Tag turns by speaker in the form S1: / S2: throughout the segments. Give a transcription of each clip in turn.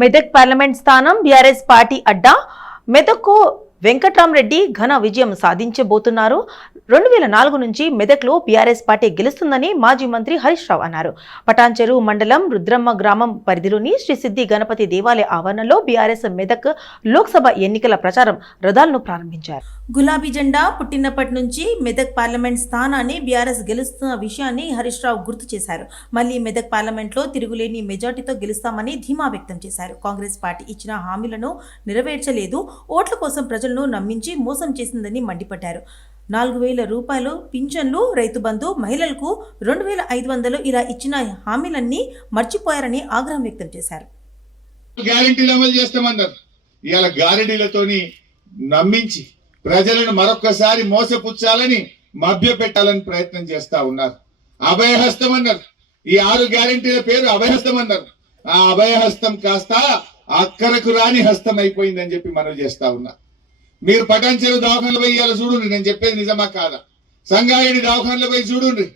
S1: Medak parliament స్థానం BRS party అడ్డా. మెదక్కు వెంకట్రామరెడ్డి ఘన విజయం సాధించబోతున్నారు. రెండు వేల నాలుగు నుంచి మెదక్లో బీఆర్ఎస్ పార్టీ గెలుస్తుందని మాజీ మంత్రి హరీష్ రావు అన్నారు. పటాన్చెరు మండలం రుద్రమ్మ గ్రామం పరిధిలోని శ్రీ సిద్ధి గణపతి దేవాలయ ఆవరణలో బీఆర్ఎస్ మెదక్ లోక్సభ ఎన్నికల ప్రచారం రథాలను ప్రారంభించారు. గులాబీ జెండా పుట్టినప్పటి నుంచి మెదక్ పార్లమెంట్ స్థానాన్ని బీఆర్ఎస్ గెలుస్తున్న విషయాన్ని హరీష్ రావు గుర్తు చేశారు. మళ్ళీ మెదక్ పార్లమెంట్లో తిరుగులేని మెజార్టీతో గెలుస్తామని ధీమా వ్యక్తం చేశారు. కాంగ్రెస్ పార్టీ ఇచ్చిన హామీలను నెరవేర్చలేదు. ఓట్ల కోసం ప్రజలు ప్రజలను నమ్మించి మోసం చేసిందని మండిపడ్డారు. నాలుగు వేల రూపాయలు పింఛన్లు రైతు బంధు మహిళలకు రెండు వేల ఐదు వందలు ఇలా ఇచ్చిన హామీలన్నీ మర్చిపోయారని ఆగ్రహం వ్యక్తం చేశారు.
S2: గ్యారంటీలు అమలు చేస్తామన్నారు. ఇవాళ గ్యారంటీలతోని నమ్మించి ప్రజలను మరొక్కసారి మోసపుచ్చాలని మభ్యపెట్టాలని ప్రయత్నం చేస్తా ఉన్నారు. అభయహస్తం అన్నారు ఈ ఆరు గ్యారంటీల పేరు అభయహస్తం అన్నారు ఆ అభయహస్తం కాస్త అక్కరకు రాని హస్తం అయిపోయిందని చెప్పి మనం చేస్తా ఉన్నారు మీరు పటాన్చెరు దవాఖానలు పోయి ఇవాళ చూడండి నేను చెప్పేది నిజమా కాదా? సంగారెడ్డి దవాఖానలు పోయి చూడండి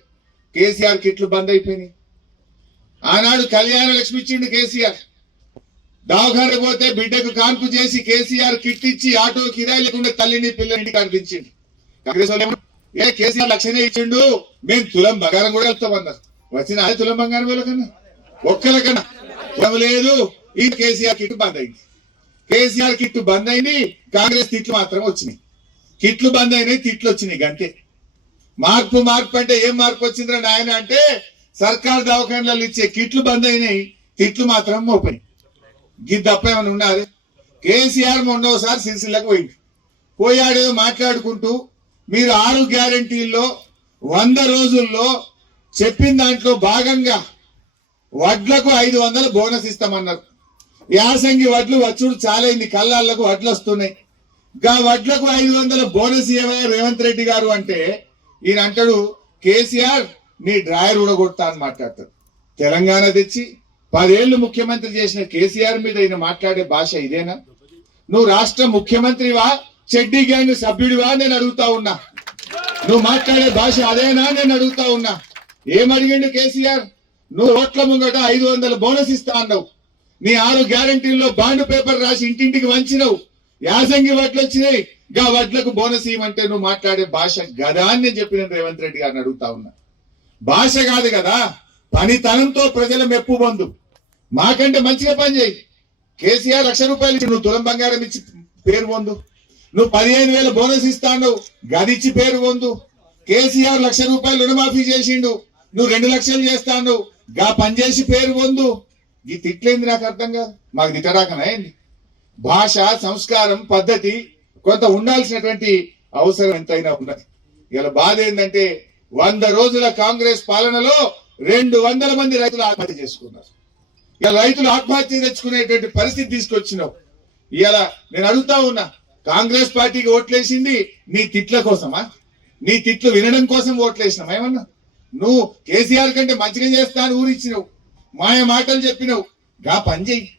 S2: కేసీఆర్ కిట్లు బంద్ అయిపోయినాయి. ఆనాడు కళ్యాణ లక్ష్మి ఇచ్చిండు కేసీఆర్. దవాఖానకు పోతే బిడ్డకు కాన్పు చేసి కేసీఆర్ కిట్ ఇచ్చి ఆటో కిరాయి లేకుండా తల్లిని పిల్లని కనిపించింది కాంగ్రెస్ ఏ కేసీఆర్ లక్షనే ఇచ్చిండు. మేము తులం బంగారం కూడా వెళ్తామన్నారు వచ్చిన అదే తులం బంగారం వీళ్ళకన్నా ఒక్కరికన్నా. లేదు. ఈ కేసీఆర్ కిట్ బంద్ అయింది. కేసీఆర్ కిట్లు బంద్ అయినాయి కాంగ్రెస్ తిట్లు మాత్రం వచ్చినాయి. కిట్లు బంద్ అయినాయి తిట్లు వచ్చినాయి అంతే మార్పు మార్పు అంటే ఏం మార్పు వచ్చిందిరా నాయన అంటే సర్కార్ దవాఖానాలు ఇచ్చే కిట్లు బంద్ అయినాయి తిట్లు మాత్రం మోపాయి గిద్దప్ప ఏమైనా ఉన్నది కేసీఆర్ మొన్నోసారి సిరిసిల్లకు పోయింది పోయాడేదో మాట్లాడుకుంటూ మీరు ఆరు గ్యారంటీల్లో వంద రోజుల్లో చెప్పిన దాంట్లో భాగంగా వడ్లకు ఐదు వందల బోనస్ ఇస్తామన్నారు. యాసంగి వడ్లు వచ్చుడు చాలైంది కళ్ళాళ్ళకు వడ్లు వస్తున్నాయి. గా వడ్లకు ఐదు వందల బోనస్ ఇవ్వగా రేవంత్ రెడ్డి గారు అంటే ఈయన అంటాడు కేసీఆర్ నీ డ్రాయర్ ఊడగొడతా అని మాట్లాడతాడు. తెలంగాణ తెచ్చి పదేళ్ళు ముఖ్యమంత్రి చేసిన కేసీఆర్ మీద ఈయన మాట్లాడే భాష ఇదేనా? నువ్వు రాష్ట్ర ముఖ్యమంత్రివా చెడ్డీ గ్యాంగ్ సభ్యుడివా నేను అడుగుతా ఉన్నా. నువ్వు మాట్లాడే భాష అదేనా నేను అడుగుతా ఉన్నా. ఏం అడిగిండు కేసీఆర్? నువ్వు ఓట్ల ముంగట ఐదు వందల బోనస్ ఇస్తా అన్నావు. నీ ఆరు గ్యారంటీల్లో బాండ్ పేపర్ రాసి ఇంటింటికి వంచినవు. యాసంగి వడ్లు వచ్చినాయి. గా వడ్లకు బోనస్ ఇవ్వమంటే నువ్వు మాట్లాడే భాష గదా అని నేను చెప్పిన రేవంత్ రెడ్డి గారిని అడుగుతా ఉన్నా. భాష కాదు కదా పనితనంతో ప్రజల మెప్పు పొందు మాకంటే మంచిగా పని చేయి. కేసీఆర్ లక్ష రూపాయలు ఇచ్చి నువ్వు తులం బంగారం ఇచ్చి పేరు పొందు. నువ్వు పదిహేను వేల బోనస్ ఇస్తాను గదిచ్చి పేరు పొందు. కేసీఆర్ లక్ష రూపాయలు రుణమాఫీ చేసిండు. నువ్వు రెండు లక్షలు చేస్తాను గా పని చేసి పేరు పొందు. ఈ తిట్లేంది నాకు అర్థం కాదు. మాకు తిట్టడాకనా భాష సంస్కారం పద్ధతి కొంత ఉండాల్సినటువంటి అవసరం ఎంతైనా ఉన్నది. ఇలా బాధ ఏంటంటే వంద రోజుల కాంగ్రెస్ పాలనలో రెండు వందల మంది రైతులు ఆత్మహత్య చేసుకున్నారు. ఇలా రైతులు ఆత్మహత్య తెచ్చుకునేటువంటి పరిస్థితి తీసుకొచ్చినావు. ఇలా నేను అడుగుతా ఉన్నా కాంగ్రెస్ పార్టీకి ఓట్లేసింది నీ తిట్ల కోసమా? నీ తిట్లు వినడం కోసం ఓట్లేసినావు ఏమన్నా? నువ్వు కేసీఆర్ కంటే మంచిగా చేస్తా అని ఊరిచ్చినావు. మాయ మాటలు చెప్పినావు. గా పని చెయ్యి.